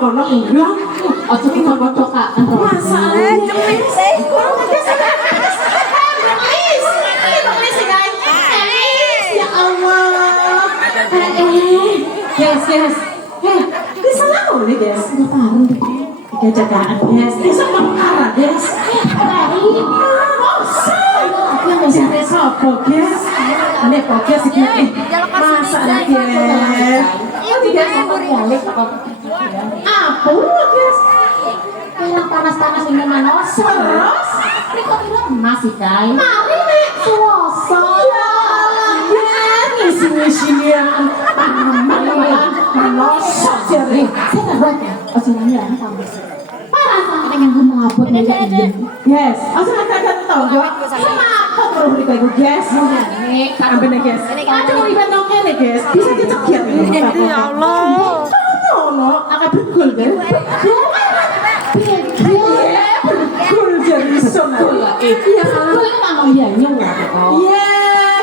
kono enggak. Ojo kocok Kak. Masalahnya ya Allah. Yes. Bisa mau nih, guys. Parang jagaan, guys. Bisa perkara, guys. Yang sopo, guys. Ane podcast iki. Masalah, guys. Tidak sama balik apa? Apa, guys? Yang panas-panas ini manos. Terus? Ini kok tidak masih kai? Mari nek Suasa. ya Allah, ya ngisi-ngisi yang manosok jari. Saya nggak buat ya. Ojo nanya lah kamu. Parah sama yang gue mabuk nih. Yes, aku nak tahu gak? Sama apa perlu di kayu, guys? Ambil nih, guys. Ada mau ibadah nih, guys. Bisa dicekir. Ya Allah. No, agak betul, guys. Betul jadi semua. Iya, kalau ini ngomong dia nyuruh. Iya,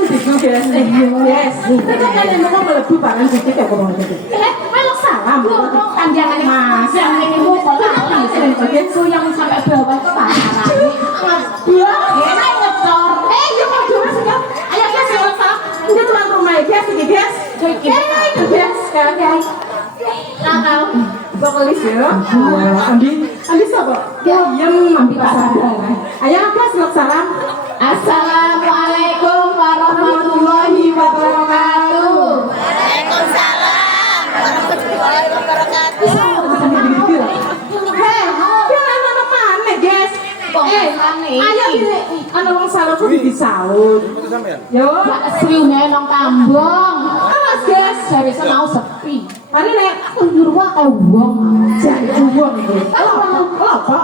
gitu guys. Yes. Kita kan yang mau melebu barang sedikit ya ngomong gitu. Malah salam. Tanjangan mas, yang ini mau kolak. Itu yang sampai bawah itu parah. Iya. Ini ngecor. Ya mau coba sudah. Ayo guys, ya salam. Ini tuan rumah ya guys, ini guys. Guys, guys. Tahu. Vokalis ya. Ambil siapa? Ambil pasangan. Ayo guys, salam. Assalamualaikum warahmatullahi wabarakatuh. Waalaikumsalam warahmatullahi wabarakatuh. Ayo gini, ana wong salah kok disaut. Yo, Aslinya nang Tambong. awas guys, Saya bisa mau sepi. hari nek Nyuruh wae wong. jadi uang itu. Apa?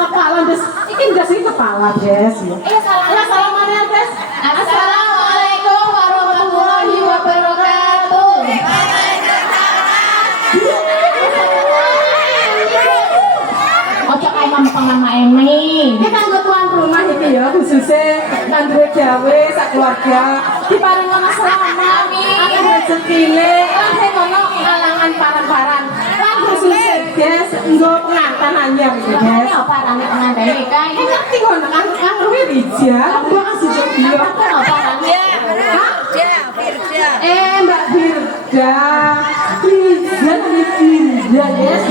Kepala des, iki ndas iki kepala guys. Salam mana guys? Assalamualaikum warahmatullahi wabarakatuh. Ojo kae ngomong emi. Ini kan tuan rumah ini ya, khususnya Nandre Jawa, sak keluarga. Diparing ana selamat, ana rezekine, lan ngono alangan parang-parang. Lan khususnya guys, nggo pengantin anyar iki guys. Ini apa rame pengantin nikah? Ini ngerti ngono kan luwih rijal, gua kasih jadi yo. Apa rame? Mbak Firda. Firda ya, guys.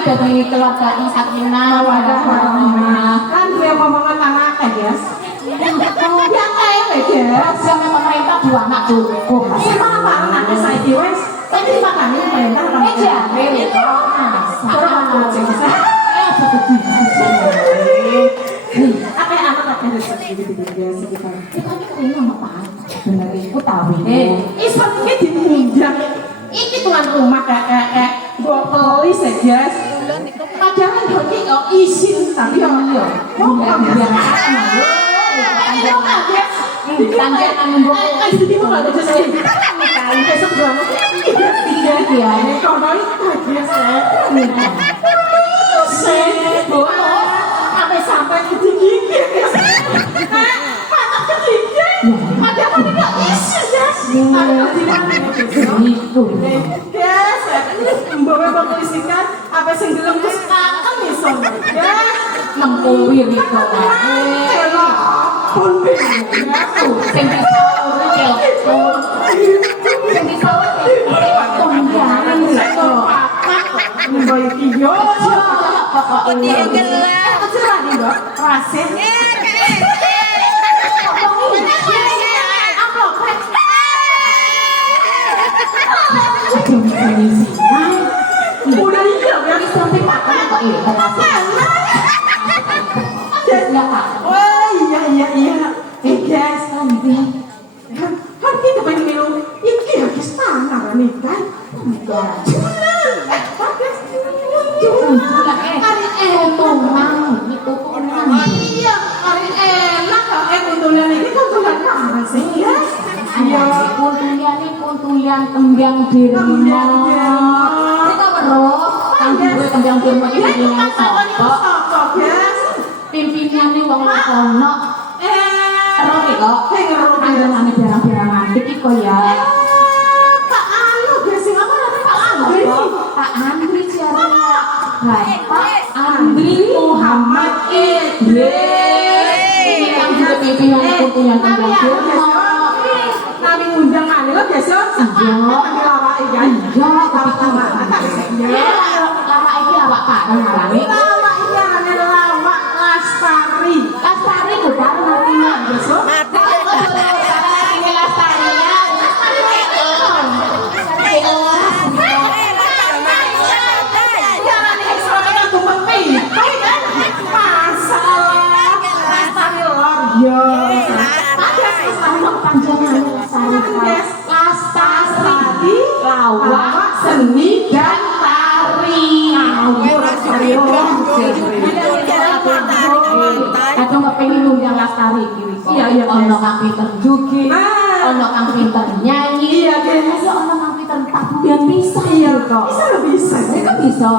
Dari keluarga Sakinah wadah warahmah. Kan dia ngomongan anak guys. Yang kayak guys. Sama pemerintah dua anak cukup. Apa anaknya saya guys? Saya dimakan pemerintah apa? Jahe itu. Apa anak apa rezeki gitu guys kita. Kita ini apa? Bener itu tahu ini. Ispat ini diundang. Ini tuan rumah kayak gua polis ya guys. Padahal dia kok izin tapi ya mau biar Tanjakan nembok. jadi mau ada sesuatu. Kali besok gua mau Iya dia. konon biasa. Sampai ketinggi mata ketinggi padahal tidak isi guys Itu. guys membawa pengisikan apa sing gelem terus kangen nih sono guys Mengkuwir itu. pun Sing bisa real. Sing bisa kondangan itu. membawa video Pokoknya cerah nih mbak rasin udah iya Ini sampai kapan kok ini terasa? Ya Pak. oh iya guys kan kita pengen minum ini ya guys tanah nih kan enggak iya hari enak untungnya ini kan tuhan mana sih ya Iya, kuntulian kembang dirima. Kita terus kan gue kembang dirima ini dengan sopok. Pimpinannya wong lakono. Terus kok, ada nanya barang-barang iki kok ya. Andri siapa? Bapak Andri Muhammad Idris. Yang juga pimpinan punya tembang Nabi undangan lo biasa iya lawak iya lama ini lawak Pak ngarani lawak iya ane lawak Lastari ku baru nantinya besok Lastari lawak seni dan tari kadang kepengen ngundang Lastari iya ono kang pinter joget ono kang pinter nyanyi iya ada ono kang pinter tabuhan bisa iya kok bisa mereka bisa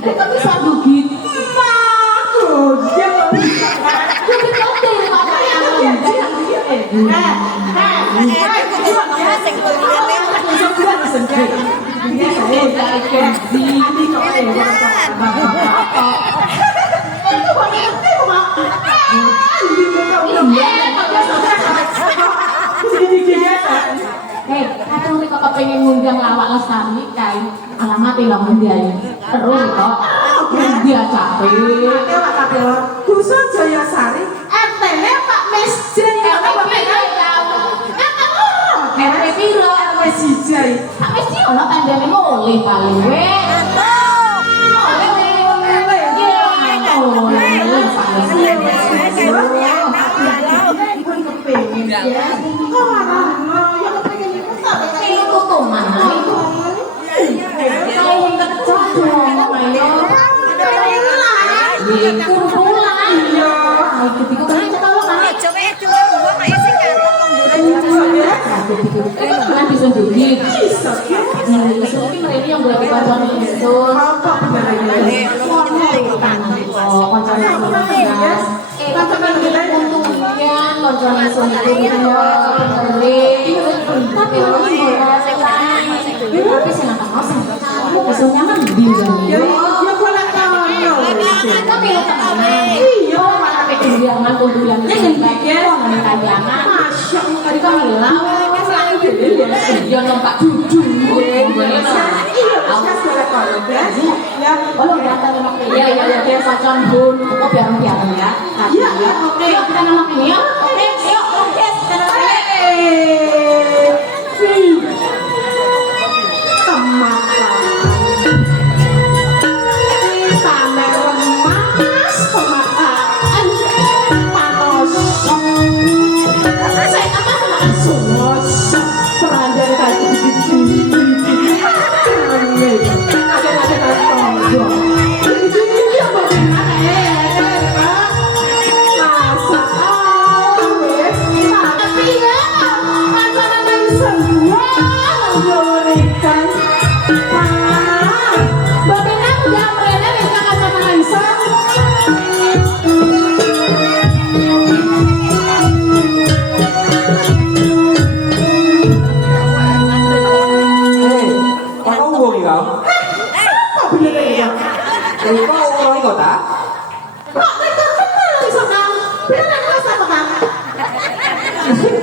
mereka bisa joget kadang mereka kepengen ngundang lawak Lestari kain alamat yang mundialnya terus kok dia capek Dusun Jayasari RT-nya Pak Mesjen RT piro RW Sijai Pak Mesjen ono tandane mulih paling kan bisa joget yang boleh dipancang itu tapi senang bisa nyaman tapi lo tenang iya mana pekerjaan kundulan ini kajangan masya Allah tadi kamu bilang dia nompak jujur kalau datang nama iya dia pacaran pun oh biar ya iya oke kita nama ini ya oke yuk oke kita nama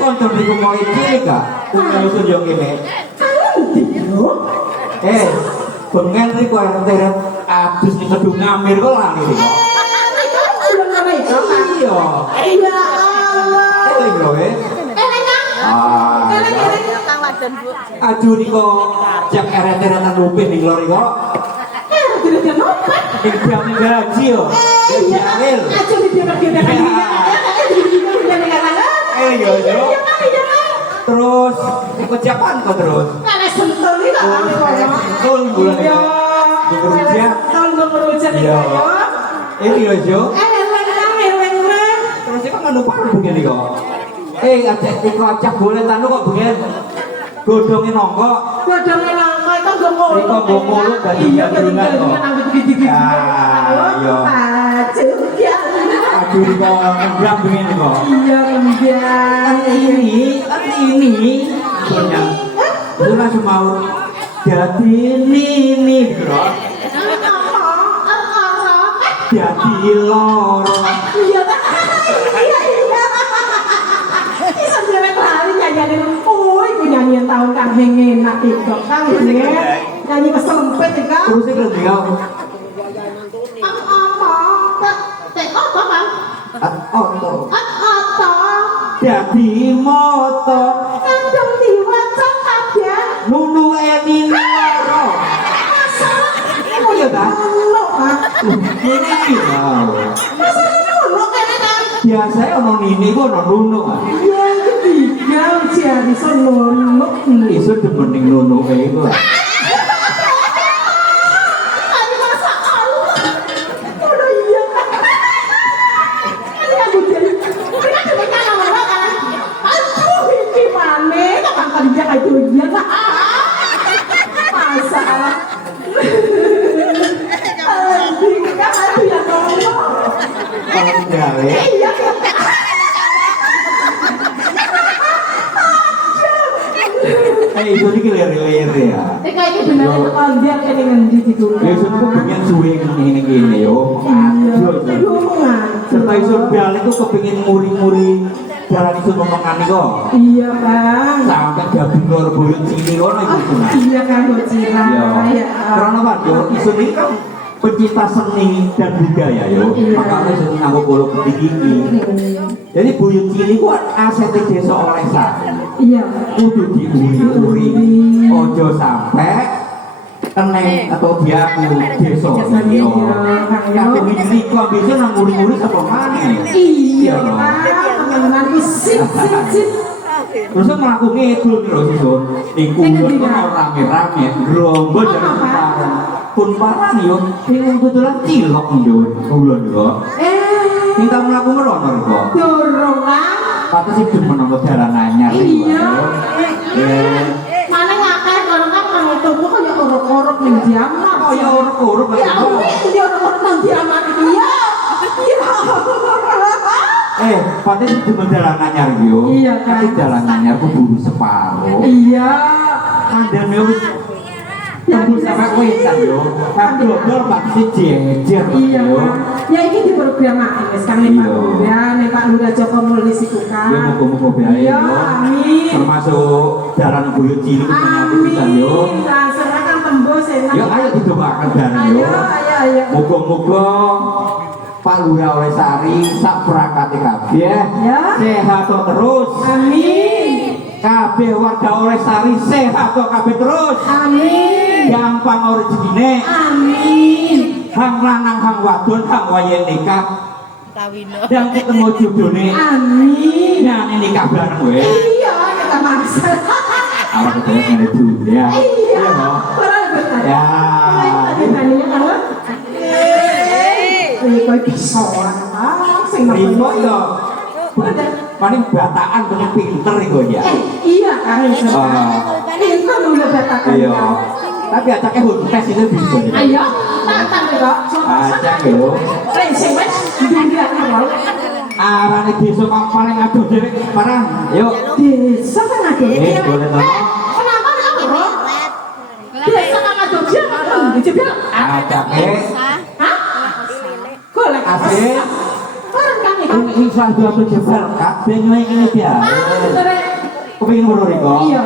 Konco niku mau iki gak? Kuwi nyusun yo kene. Bengen niku arep abis ning gedung ngamir kok lali niku. Iya. Ya Allah. Eling lho Aju niku jak eret-eretan lupih ning lor niku. Ning jam gaji yo. Angel. Aja dibiar-biar Yo. Terus kejapan kok terus. Karena sentul ini tak kami koyo. Sentul bulan ini. Bekerja. Tahun bekerja nih Iya. koyo. Ini loh Jo. Eleng. Terus ini kan menupang begini kok. Acak boleh tanu kok begini. Godongnya nongko. Godongnya nongko itu gomolo. Riko gomolo dan juga dengan kok. Iya. Aduh Riko ngebrang begini kok. Iya enggak. Ini. Punya. Lu langsung mau. Jadi nini bro. Jadi loro. Iya kan? Iya. Bisa jelek lari nyanyian Woi, gue nyanyian tahun Kang Hengen nak TikTok Kang Hengen nyanyi kesempet ya Kang. Terus itu dia. Oto. Jadi moto. Kandung diwaca kabeh. Nunu nini loro. Oh iya kan? Lo Kang. Nini loro. Lo kene Kang. Biasanya ono nini ku ono nunu. Iya ketiga jadi sono. Isu demening nunu kayak itu. Tadi masa Allah. Udah iya Kang. Ini aku jadi. Kita cuma nyala kan. Aduh ini mana? Kapan kerja kayak itu iya lah. Masa. Aduh, kan aduh ya tolong. Enggak ya. Iya. Itu ini lir-lir ya. Kayaknya beneran dia kayak ngendi gitu. Ya isun ku pengen suwe ngene yo. Aduh. Serta isun bal itu kepengin muri-muri jalan isun omongan kok. Iya Bang. Sampai gabung karo boyo cili ngono iku Bang. Iya kan Bocira. Ya. Karena apa yo isun ini kan pencinta seni dan budaya yo. Makanya isun nganggo bolo gede iki. Jadi boyo cili ku aset desa Olesa. Iya. Kudu diuri-uri. Ojo sampai keneng atau biaku desa yo. Aku iki kok bisa nang nguri-nguri sapa maneh. Iya Bang. Sip. Terus melakukan itu terus itu lingkungan kan rame-rame gerombo jadi sekarang pun parah nih yo bingung betulan cilok nih yo bulan yo kita melakukan meronor kok Dorongan. patah sih cuma nomor jalan nanya Iya. Mana ngakai kalau kan nang itu kok ya orok-orok ning diamat. oh ya uruk-uruk Ya ampun dia orok-orok nang diamat iya. Iya. patah sih cuma jalan nanya yo Iya, kan. tapi jalan nanya aku buru separuh Iya. ada yo tembus sampai wetan yo kan global pasti jejer Iya. yo Ya ini di program wis kan nek Pak Lurah, nek Pak Lurah Joko Mulya iku kan. ya muga-muga bae Iya, yo amin. termasuk jalan buyut cilik menyatu bisa yo Amin. Langsung kan tembus enak. yo ayo didoakan bareng yo Ayo. muga-muga Pak Lurah Olesari sak perangkate kabeh Ya. sehat terus Amin. kabeh warga Olesari sehat kabeh terus Amin. gampang rezekine Amin. hang lanang hang wadon hang wayahe nikah Kawino. dan ketemu jodohne Amin. nyane nikah bareng we Iya, kita maksa. awak ketemu ngene dunia Iya. toh Ora betul. ya Tadi tadinya kan. Ini kok bisa sing Rimo yo paling bataan dengan pinter iku ya iya kan itu. Pinter dulu batakan. iya tapi acake huntes itu bisa Ayo, tantang kok. acak yo Rensing wes dunia awal. arane desa kok paling aduh dhewe parang yuk Desa kan ada. boleh toh Kenapa nak bro? Desa kan ada dia kan. Dijebel. acake Hah? Golek asik Bareng kan itu. ini satu jebal kabeh ngene iki ya Ah, bener. kepengin weruh iki kok Iya.